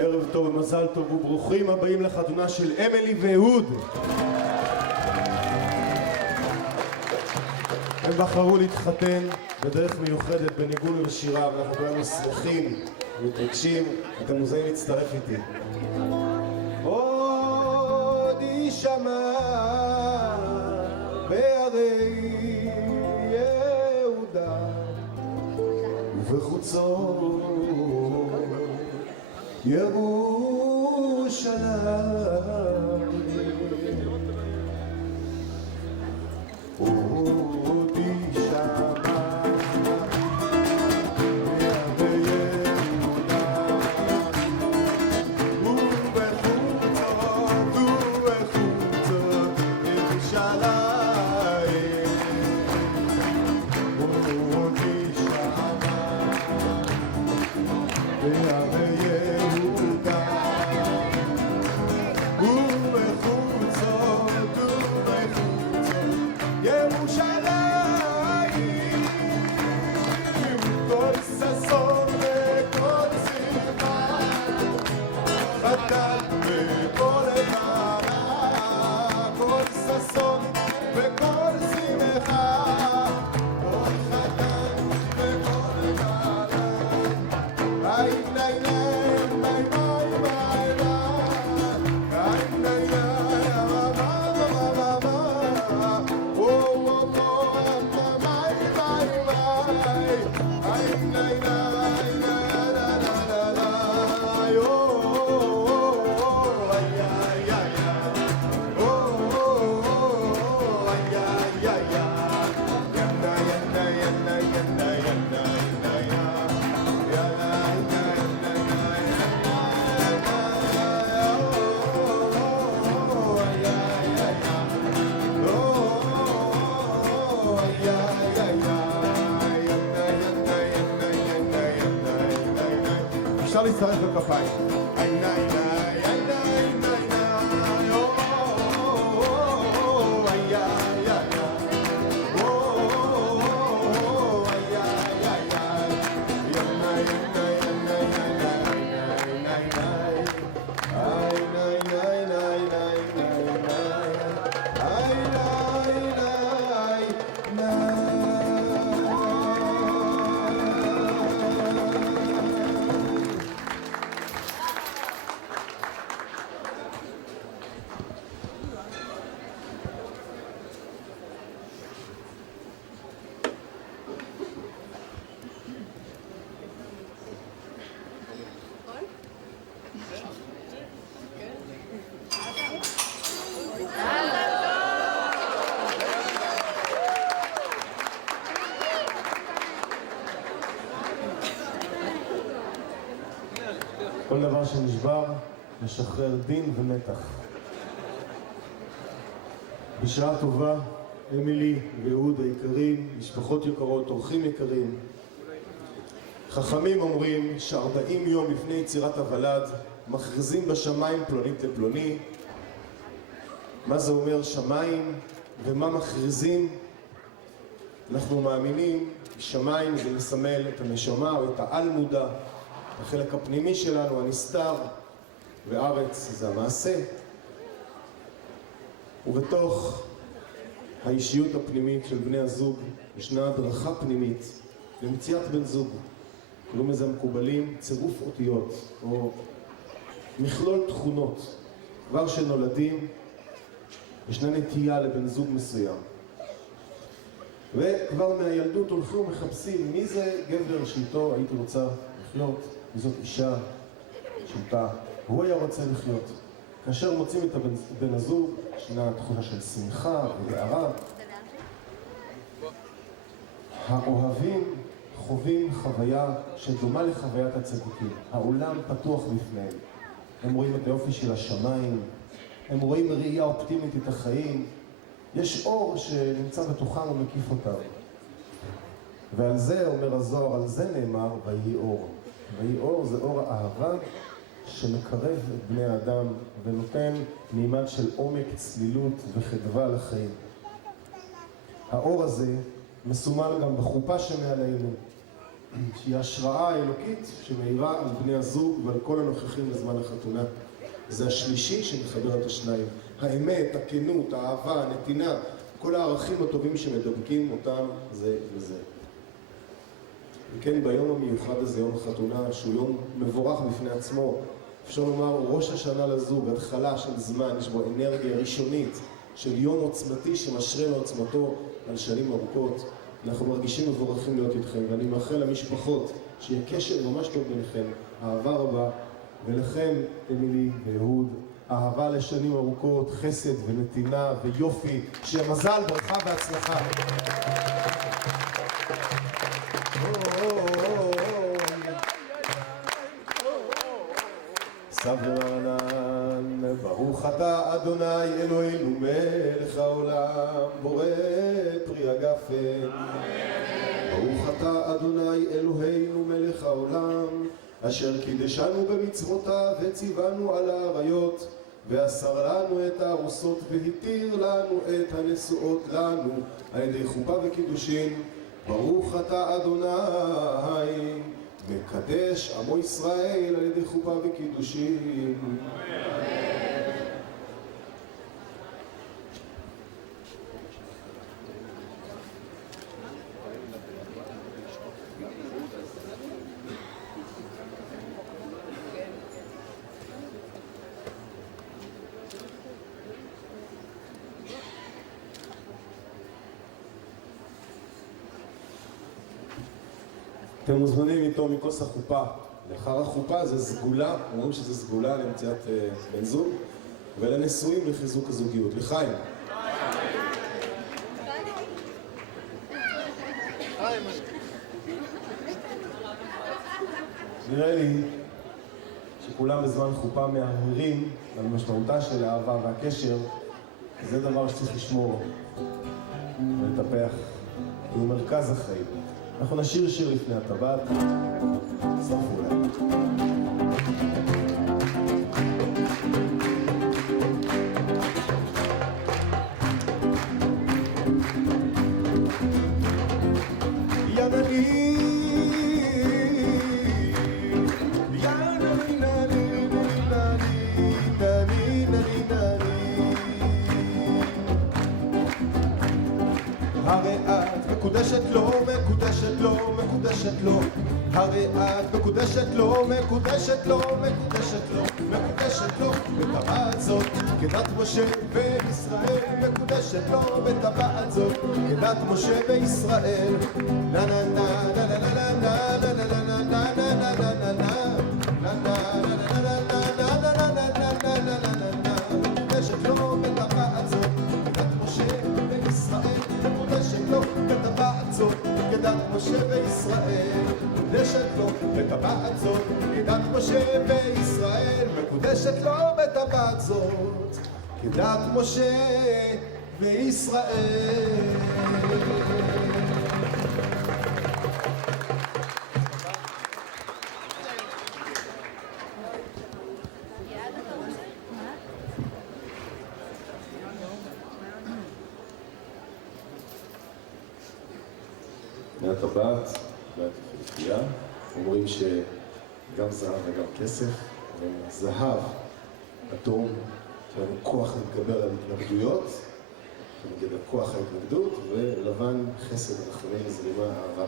ערב טוב ומזל טוב וברוכים הבאים לחתונה של אמילי ואהוד. הם בחרו להתחתן בדרך מיוחדת בניגון ובשירה, ואנחנו כולנו שמחים ומתרגשים. אתם מוזמנים להצטרף איתי. עוד יישמע בערי יהודה ובחוצות ירושלים, עוד יישמע בערי יהודה ובחוצות ירושלים, עוד יישמע בערי אפשר להצטרף בכפיים. כל דבר שנשבר, משחרר דין ומתח. בשעה טובה, אמילי ואהוד היקרים, משפחות יקרות, אורחים יקרים. חכמים אומרים ש40 יום לפני יצירת הוולד, מכריזים בשמיים פלונית לפלוני. מה זה אומר שמיים ומה מכריזים? אנחנו מאמינים, שמיים זה מסמל את הנשמה או את העל מודע, החלק הפנימי שלנו, הנסתר, וארץ זה המעשה. ובתוך האישיות הפנימית של בני הזוג ישנה הדרכה פנימית למציאת בן זוג. קוראים לזה המקובלים צירוף אותיות או מכלול תכונות. כבר שנולדים ישנה נטייה לבן זוג מסוים, וכבר מהילדות הולכים ומחפשים מי זה גבר שאיתו הייתי רוצה לחיות, מי זאת אישה שאיתה הוא היה רוצה לחיות. כאשר מוצאים את בן הזוג ישנה תחושה של שמחה והארה. האוהבים חווים חוויה שדומה לחוויית הצדיקים. העולם פתוח בפניהם. הם רואים את היופי של השמיים, הם רואים ראייה אופטימית את החיים. יש אור שנמצא בתוכם ומקיף אותם. ועל זה, אומר הזוהר, על זה נאמר, ויהי אור. ויהי אור זה אור האהבה שמקרב את בני האדם ונותן מימד של עומק, צלילות וחדווה לחיים. האור הזה מסומל גם בחופה שמעלינו. שהיא השראה האלוקית שמאירה על בני הזוג ועל כל הנוכחים בזמן החתונה. זה השלישי שמחבר את השניים. האמת, הכנות, האהבה, הנתינה, כל הערכים הטובים שמדבקים אותם זה וזה. וכן, ביום המיוחד הזה, יום החתונה, שהוא יום מבורך בפני עצמו, אפשר לומר, ראש השנה לזוג, התחלה של זמן, יש בו אנרגיה ראשונית של יום עוצמתי שמשרה מעוצמתו על שנים ארוכות. אנחנו מרגישים מבורכים להיות איתכם, ואני מאחל למשפחות שיהיה קשר ממש טוב ביניכם, אהבה רבה, ולכם, אמילי ואהוד, אהבה לשנים ארוכות, חסד ונתינה ויופי, שמזל, ברכה והצלחה. סברנן, ברוך אתה אדוני אלוהינו מלך העולם, בורא פרי הגפן. ברוך אתה אדוני אלוהינו מלך העולם, אשר קידשנו במצוותיו וציוונו על האריות, ואסר לנו את הארוסות והתיר לנו את הנשואות לנו על ידי חופה וקידושין. ברוך אתה אדוני מקדש עמו ישראל על ידי חופה וקידושין. אתם מוזמנים איתו מכוס החופה. לאחר החופה זה סגולה, אומרים שזה סגולה למציאת בן זוג, ולנשואים לחיזוק הזוגיות. לחיים. נראה לי שכולם בזמן חופה מהרהרים על משמעותה של האהבה והקשר. זה דבר שצריך לשמור ולטפח, כי הוא מרכז החיים. אנחנו נשיר שיר לפני הטבעת, צרפו להם. הרי את מקודשת לו, מקודשת לו, מקודשת לו. הרי את מקודשת לו, מקודשת לו, מקודשת לו, מקודשת לו. בטבעת זאת כדת משה וישראל, מקודשת לו בטבעת זאת כדת משה וישראל. נה נה נה נה נה נה נה נה נה נה נה נה נה משה וישראל, מקודשת לו בטבעת זאת כדת משה וישראל, מקודשת לו בטבעת זאת כדת משה וישראל. מהטבעת, טבעת יפהפייה, אומרים שגם זהב וגם כסף, זהב, אדום, יש לנו כוח להתגבר על התנגדויות, כנגד הכוח ההתנגדות, ולבן חסד, רחמים, זרימה, אהבה.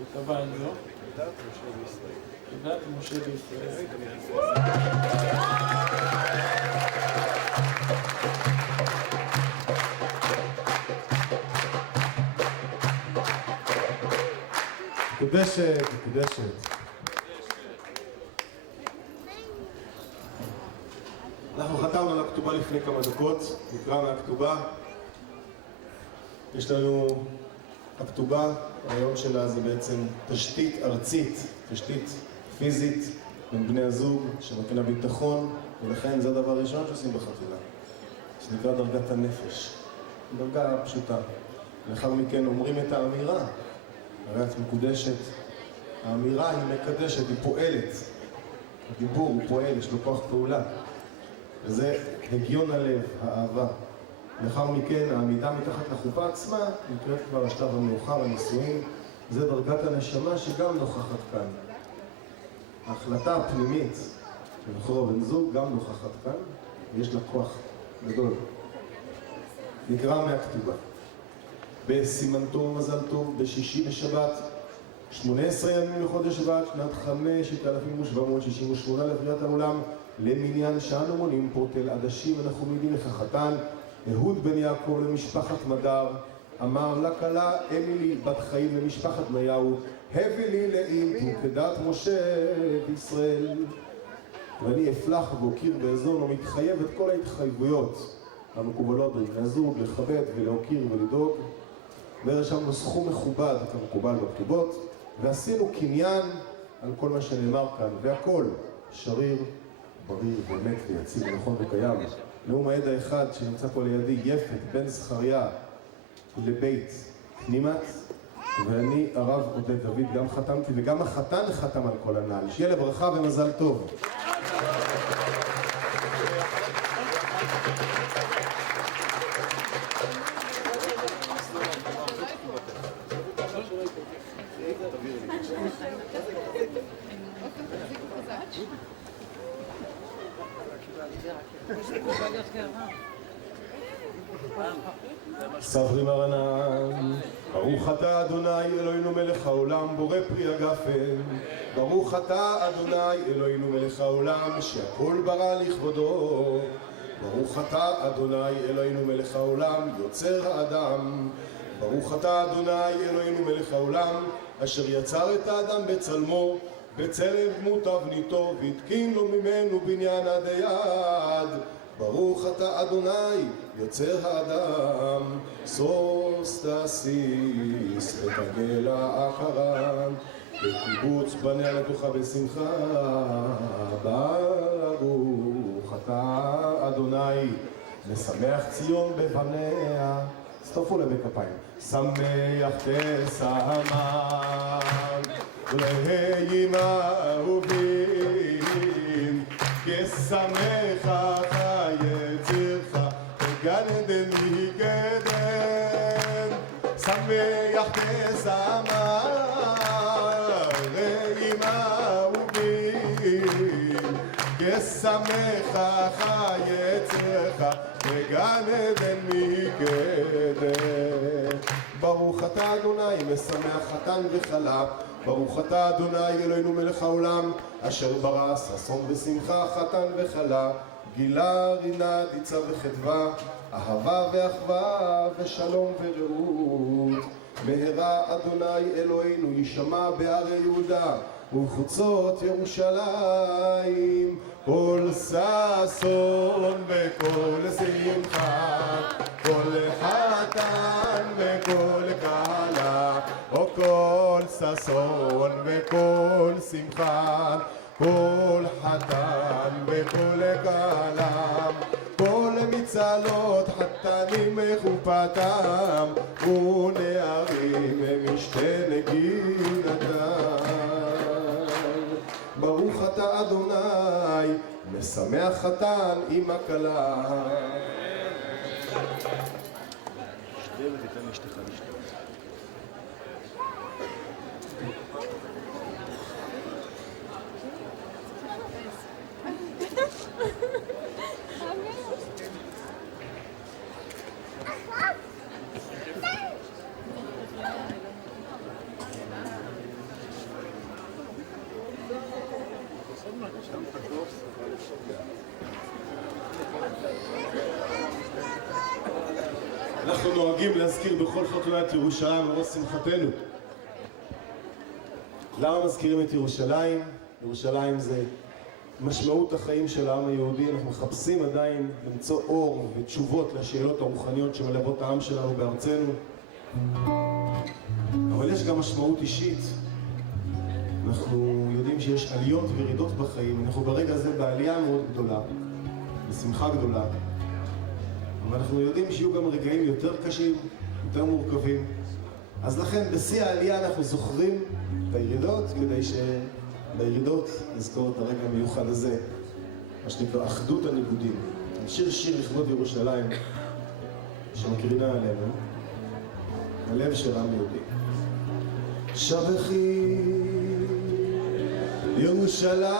בטבעת זו, כדת משה וישראל. מקודשת, מקודשת. אנחנו חתמנו על הכתובה לפני כמה דקות, נקרא מהכתובה. יש לנו הכתובה, הרעיון שלה זה בעצם תשתית ארצית, תשתית פיזית בין בני הזוג שמקנה ביטחון, ולכן זה הדבר הראשון שעושים בחתונה, שנקרא דרגת הנפש, דרגה פשוטה. לאחר מכן אומרים את האמירה, הרי את מקודשת האמירה היא מקדשת, היא פועלת. הדיבור הוא פועל, יש לו כוח פעולה. וזה הגיון הלב, האהבה. לאחר מכן, העמידה מתחת לחופה עצמה, נקראת כבר השלב המאוחר, הנישואים. זה דרגת הנשמה שגם נוכחת כאן. ההחלטה הפנימית של בחור בן זוג גם נוכחת כאן, ויש לה כוח גדול. נקרא מהכתובה. בסימן טוב מזל טוב, בשישי בשבת, 18 ימים לחודש שבט, שנת 5768 לבריאת העולם, למניין שאנו מונים פה תל עדשים ונחומידים לחתן, אהוד בן יעקב למשפחת מדר, אמר לכלה אמילי בת חיים למשפחת בניהו, הביא לי לאם כדת משה בישראל. ואני אפלח ואוקיר באזון ומתחייב את כל ההתחייבויות המקובלות בבני הזוג, לכבד ולהוקיר ולדאוג. ורשמנו סכום מכובד כמקובל בכתובות, ועשינו קניין על כל מה שנאמר כאן, והכל שריר, בריר, באמת ויציב, נכון וקיים. נאום העד האחד שנמצא פה לידי, יפת בן זכריה לבית פנימת, ואני הרב עודד דוד גם חתמתי, וגם החתן חתם על כל הנעל. שיהיה לברכה ומזל טוב. סברי מרנן, ברוך אתה אדוני אלוהינו מלך העולם בורא פרי הגפן, ברוך אתה אדוני אלוהינו מלך העולם שהכל ברא לכבודו, ברוך אתה אדוני אלוהינו מלך העולם יוצר האדם, ברוך אתה אדוני אלוהינו מלך העולם אשר יצר את האדם בצלמו בצלם דמות תבניתו והתקין לו ממנו בניין עד היד. ברוך אתה אדוני יוצר האדם סוס תסיס ותגל האחרן בקיבוץ בניה לתוכה בשמחה. ברוך אתה אדוני משמח ציון בבניה. הצטרפו בכפיים. שמח תשמן ולהיים אהובים כשמח יצירך בגן עדן מגדן. שמח תשמן ולהיים אהובים כשמח יצירך בגן עדן מגדן. ברוך אתה אדוני משמח חתן וכלה, ברוך אתה אדוני אלוהינו מלך העולם אשר ברא ששון ושמחה חתן וכלה, גילה רינה דיצה וחדווה, אהבה ואחווה ושלום ורעות. מהרה אדוני אלוהינו יישמע בערי יהודה ובחוצות ירושלים כל ששון וכל שמחה, כל חתן וכל כלה, או כל ששון וכל שמחה, כל חתן וכל כלה, כל מצלות חתנים מחופתם ונערים משתה נגינתם. ברוך אתה אדוני משמח חתן עם הכלה. אנחנו נוהגים להזכיר בכל חתונת ירושלים על ראש שמחתנו. למה מזכירים את ירושלים? ירושלים זה משמעות החיים של העם היהודי. אנחנו מחפשים עדיין למצוא אור ותשובות לשאלות הרוחניות שמלוות העם שלנו בארצנו. אבל יש גם משמעות אישית. אנחנו יודעים שיש עליות וירידות בחיים. אנחנו ברגע הזה בעלייה מאוד גדולה, בשמחה גדולה. אבל אנחנו יודעים שיהיו גם רגעים יותר קשים, יותר מורכבים. אז לכן בשיא העלייה אנחנו זוכרים את הירידות, כדי שבירידות נזכור את הרגע המיוחד הזה, מה שנקרא אחדות הניגודים. נשיר שיר לכבוד ירושלים שמקרינה עלינו, הלב של עם יהודי. שבחי ירושלים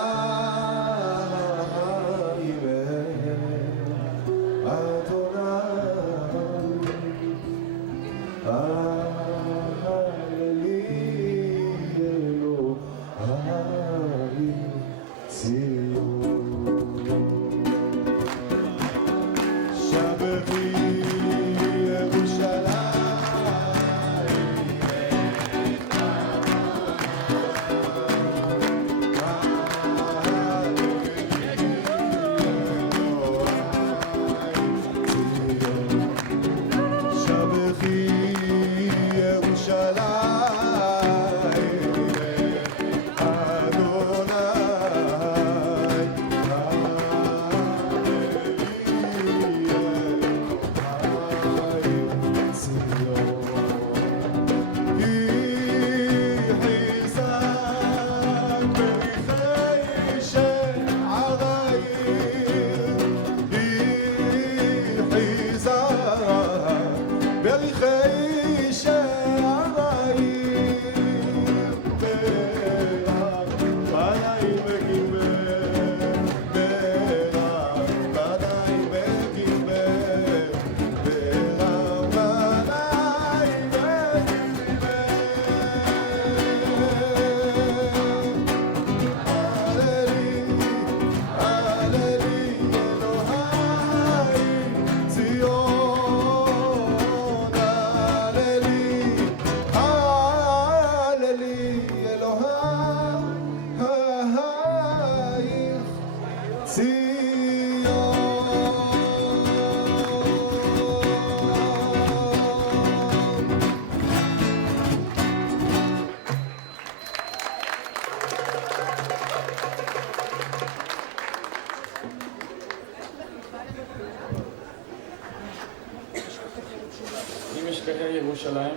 אם אשכחך ירושלים,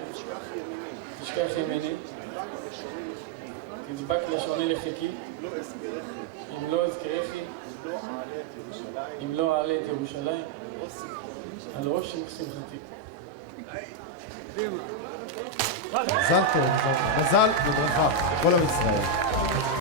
תשכח ימיני, תדבק לשוני לחיקי, אם לא אזכרכי, אם לא אעלה את ירושלים, על ראש שמחתי. מזל טוב, מזל וברכה, כל עם ישראל.